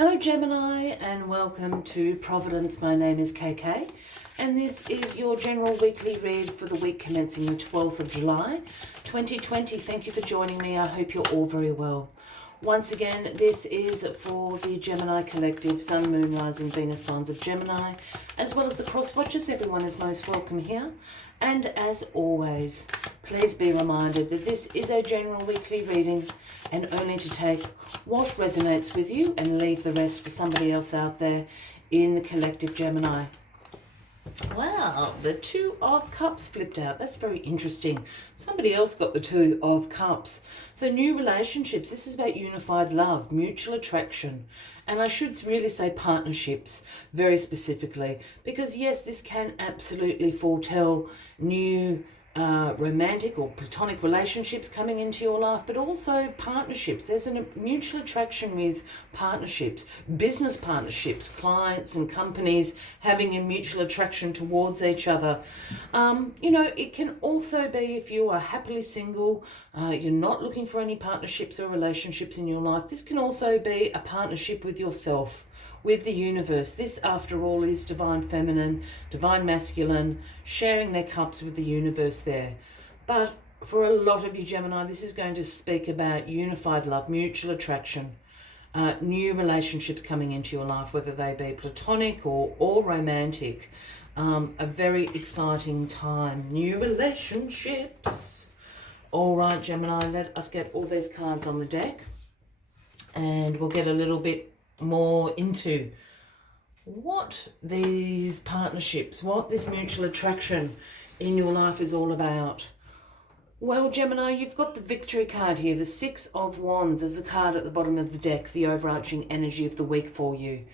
Hello Gemini and welcome to Providence. My name is KK and this is your general weekly read for the week commencing the 12th of July 2020. Thank you for joining me. I hope you're all very well. Once again, this is for the Gemini collective, Sun, Moon, Rising, Venus signs of Gemini, as well as the cross watchers. Everyone is most welcome here. And as always, please be reminded that this is a general weekly reading and only to take what resonates with you and leave the rest for somebody else out there in the collective Gemini. Wow, the Two of Cups flipped out. That's very interesting. Somebody else got the Two of Cups. So new relationships. This is about unified love, mutual attraction. And I should really say partnerships very specifically. Because yes, this can absolutely foretell new romantic or platonic relationships coming into your life, but also partnerships. There's a mutual attraction with partnerships, business partnerships, clients and companies having a mutual attraction towards each other. It can also be if you are happily single, you're not looking for any partnerships or relationships in your life. This can also be a partnership with yourself, with the universe. This, after all, is divine feminine, divine masculine, sharing their cups with the universe there. But for a lot of you Gemini, this is going to speak about unified love, mutual attraction, new relationships coming into your life, whether they be platonic or romantic. A very exciting time. New relationships. All right, Gemini, let us get all these cards on the deck and we'll get a little bit more into what these partnerships, what this mutual attraction in your life is all about. Well, Gemini, you've got the victory card here, the Six of Wands as the card at the bottom of the deck, the overarching energy of the week for you.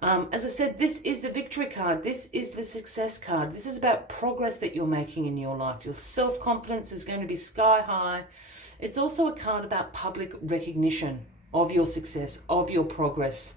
As I said, this is the victory card. This is the success card. This is about progress that you're making in your life. Your self-confidence is going to be sky high. It's also a card about public recognition of your success, of your progress.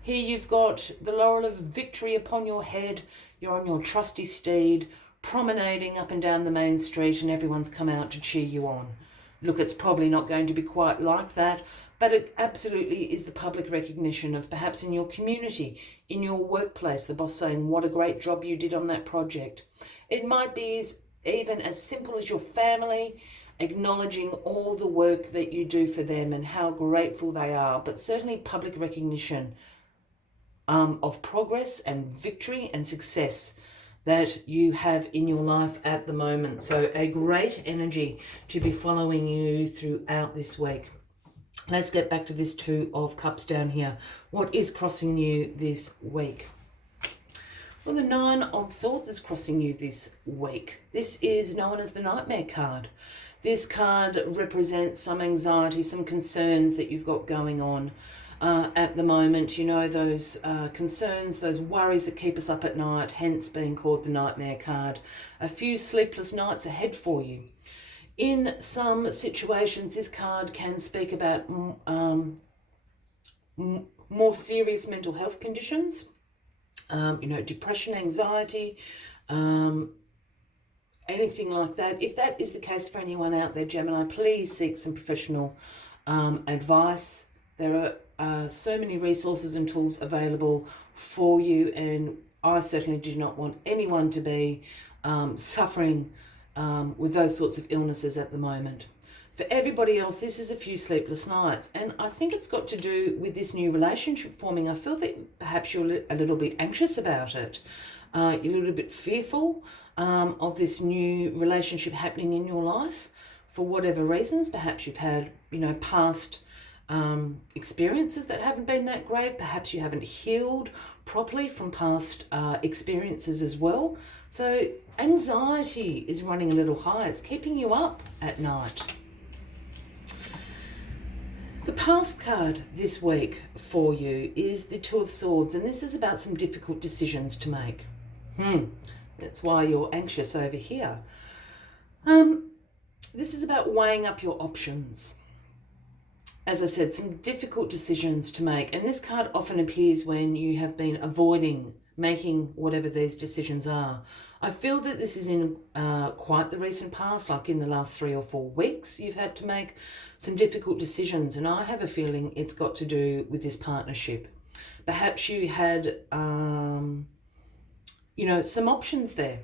Here you've got the laurel of victory upon your head. You're on your trusty steed, promenading up and down the main street, and everyone's come out to cheer you on. Look, it's probably not going to be quite like that, but it absolutely is the public recognition of perhaps in your community, in your workplace, the boss saying, what a great job you did on that project. It might be even as simple as your family acknowledging all the work that you do for them and how grateful they are, but certainly public recognition of progress and victory and success that you have in your life at the moment. So a great energy to be following you throughout this week. Let's get back to this Two of Cups down here. What is crossing you this week? Well, the Nine of Swords is crossing you this week. This is known as the Nightmare card. This card represents some anxiety, some concerns that you've got going on at the moment. You know, those concerns, those worries that keep us up at night, hence being called the Nightmare card. A few sleepless nights ahead for you. In some situations, this card can speak about more serious mental health conditions, depression, anxiety, anything like that. If that is the case for anyone out there, Gemini, please seek some professional advice. There are so many resources and tools available for you, and I certainly do not want anyone to be suffering with those sorts of illnesses at the moment. For everybody else, this is a few sleepless nights, and I think it's got to do with this new relationship forming. I feel that perhaps you're a little bit anxious about it. You're a little bit fearful of this new relationship happening in your life for whatever reasons. Perhaps you've had, past experiences that haven't been that great. Perhaps you haven't healed properly from past experiences as well. So anxiety is running a little high. It's keeping you up at night. The past card this week for you is the Two of Swords, and this is about some difficult decisions to make. That's why you're anxious over here. This is about weighing up your options. As I said, some difficult decisions to make, and this card often appears when you have been avoiding making whatever these decisions are. I feel that this is in quite the recent past, like in the last 3 or 4 weeks, you've had to make some difficult decisions, and I have a feeling it's got to do with this partnership. Perhaps you had, some options there.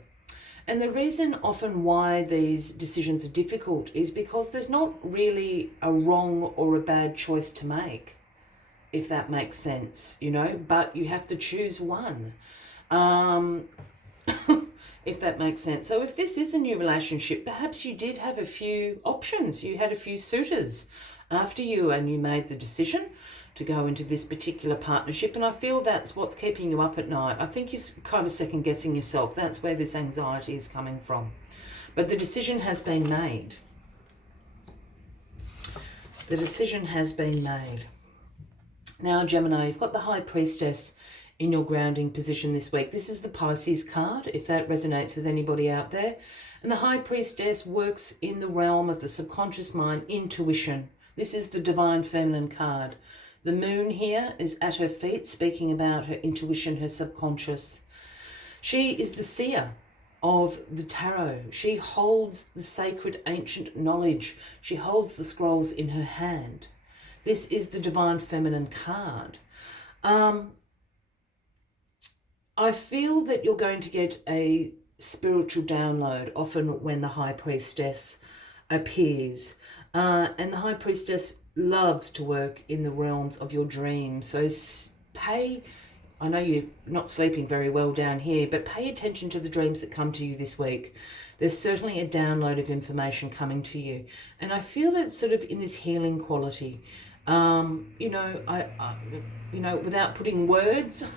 And the reason often why these decisions are difficult is because there's not really a wrong or a bad choice to make, if that makes sense, but you have to choose one. If that makes sense. So if this is a new relationship, perhaps you did have a few options. You had a few suitors after you and you made the decision to go into this particular partnership. And I feel that's what's keeping you up at night. I think you're kind of second guessing yourself. That's where this anxiety is coming from. But the decision has been made. The decision has been made. Now, Gemini, you've got the High Priestess in your grounding position this week. This is the Pisces card, if that resonates with anybody out there. And the High Priestess works in the realm of the subconscious mind, intuition. This is the Divine Feminine card. The moon here is at her feet, speaking about her intuition, her subconscious. She is the seer of the tarot. She holds the sacred ancient knowledge. She holds the scrolls in her hand. This is the Divine Feminine card. I feel that you're going to get a spiritual download often when the High Priestess appears. And the High Priestess loves to work in the realms of your dreams. So I know you're not sleeping very well down here, but pay attention to the dreams that come to you this week. There's certainly a download of information coming to you. And I feel that sort of in this healing quality. Without putting words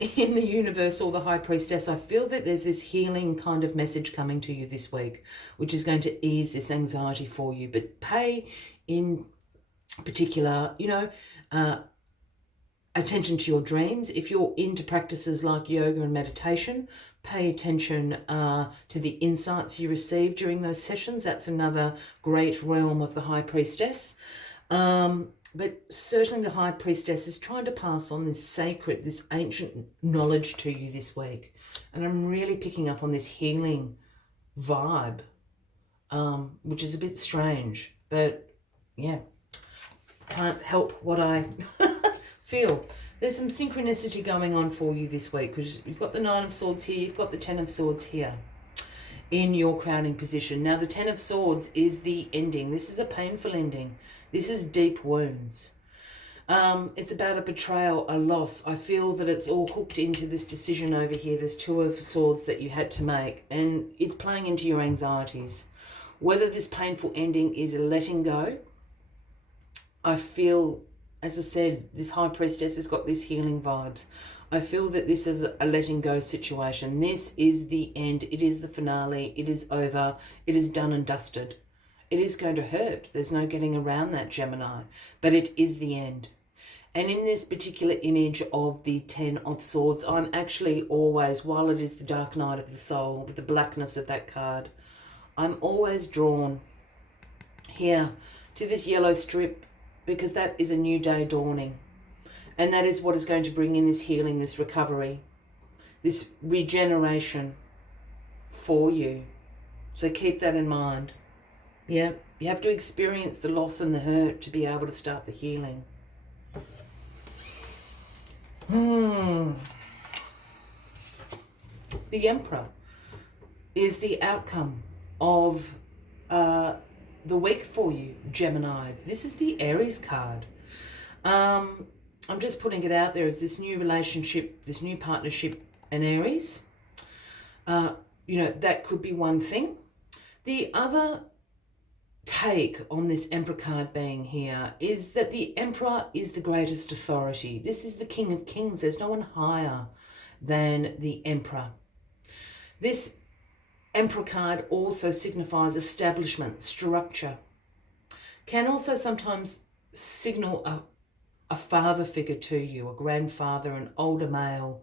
in the universe or the High Priestess, I feel that there's this healing kind of message coming to you this week, which is going to ease this anxiety for you. But pay in particular, attention to your dreams. If you're into practices like yoga and meditation, pay attention to the insights you receive during those sessions. That's another great realm of the High Priestess. But certainly the High Priestess is trying to pass on this sacred, this ancient knowledge to you this week. And I'm really picking up on this healing vibe, which is a bit strange. But yeah, can't help what I feel. There's some synchronicity going on for you this week because you've got the Nine of Swords here, you've got the Ten of Swords here in your crowning position. Now the Ten of Swords is the ending. This is a painful ending. This is deep wounds. It's about a betrayal, a loss. I feel that it's all hooked into this decision over here. There's Two of Swords that you had to make, and it's playing into your anxieties. Whether this painful ending is a letting go, I feel, as I said, this High Priestess has got these healing vibes. I feel that this is a letting go situation. This is the end. It is the finale. It is over. It is done and dusted. It is going to hurt. There's no getting around that, Gemini. But it is the end. And in this particular image of the Ten of Swords, I'm actually always, while it is the dark night of the soul, with the blackness of that card, I'm always drawn here to this yellow strip because that is a new day dawning. And that is what is going to bring in this healing, this recovery, this regeneration for you. So keep that in mind. Yeah, you have to experience the loss and the hurt to be able to start the healing. The Emperor is the outcome of the week for you, Gemini. This is the Aries card. I'm just putting it out there as this new relationship, this new partnership, and Aries. That could be one thing. The other take on this Emperor card being here is that the Emperor is the greatest authority. This is the King of Kings. There's no one higher than the Emperor. This Emperor card also signifies establishment, structure. Can also sometimes signal a father figure to you, a grandfather, an older male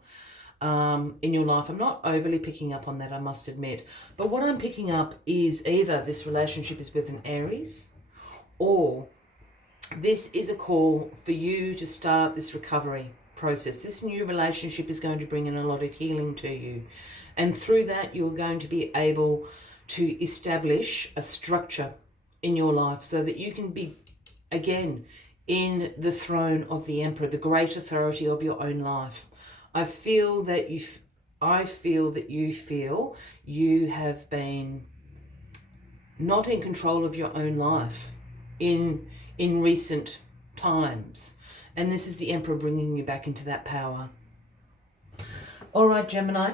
in your life. I'm not overly picking up on that, I must admit. But what I'm picking up is either this relationship is with an Aries, or this is a call for you to start this recovery process. This new relationship is going to bring in a lot of healing to you. And through that, you're going to be able to establish a structure in your life so that you can be, again, in the throne of the Emperor, the great authority of your own life. I feel that you feel you have been not in control of your own life in recent times. And this is the Emperor bringing you back into that power. All right, Gemini.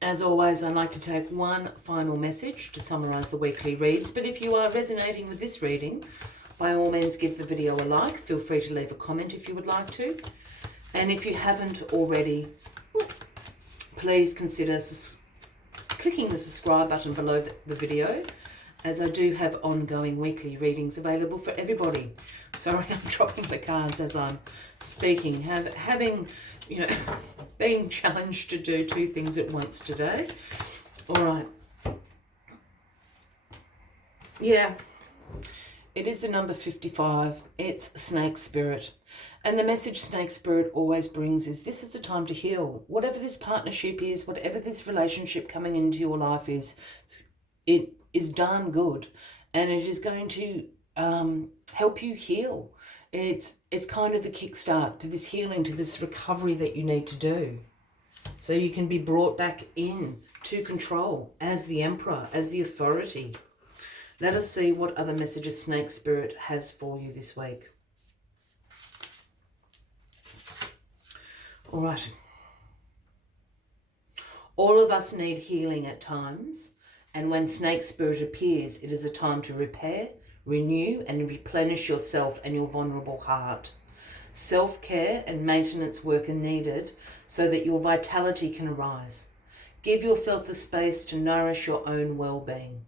As always, I'd like to take one final message to summarize the weekly reads. But if you are resonating with this reading, by all means, give the video a like. Feel free to leave a comment if you would like to. And if you haven't already, please consider clicking the subscribe button below the video, as I do have ongoing weekly readings available for everybody. Sorry, I'm dropping the cards as I'm speaking. Having, being challenged to do two things at once today. All right. Yeah, it is the number 55. It's Snake Spirit. And the message Snake Spirit always brings is this is a time to heal. Whatever this partnership is, whatever this relationship coming into your life is, it is darn good. And it is going to help you heal. It's kind of the kickstart to this healing, to this recovery that you need to do. So you can be brought back in to control as the Emperor, as the authority. Let us see what other messages Snake Spirit has for you this week. All right. All of us need healing at times. And when Snake Spirit appears, it is a time to repair, renew and replenish yourself and your vulnerable heart. Self-care and maintenance work are needed so that your vitality can arise. Give yourself the space to nourish your own well-being.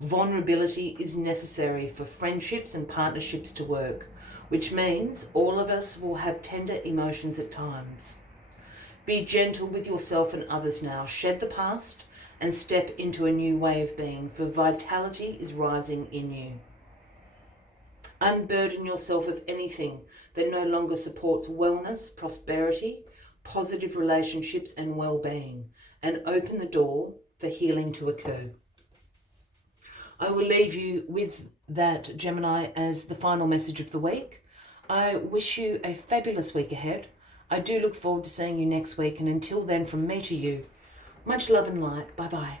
Vulnerability is necessary for friendships and partnerships to work, which means all of us will have tender emotions at times. Be gentle with yourself and others now. Shed the past and step into a new way of being, for vitality is rising in you. Unburden yourself of anything that no longer supports wellness, prosperity, positive relationships and well-being, and open the door for healing to occur. I will leave you with that, Gemini, as the final message of the week. I wish you a fabulous week ahead. I do look forward to seeing you next week, and until then, from me to you, much love and light. Bye-bye.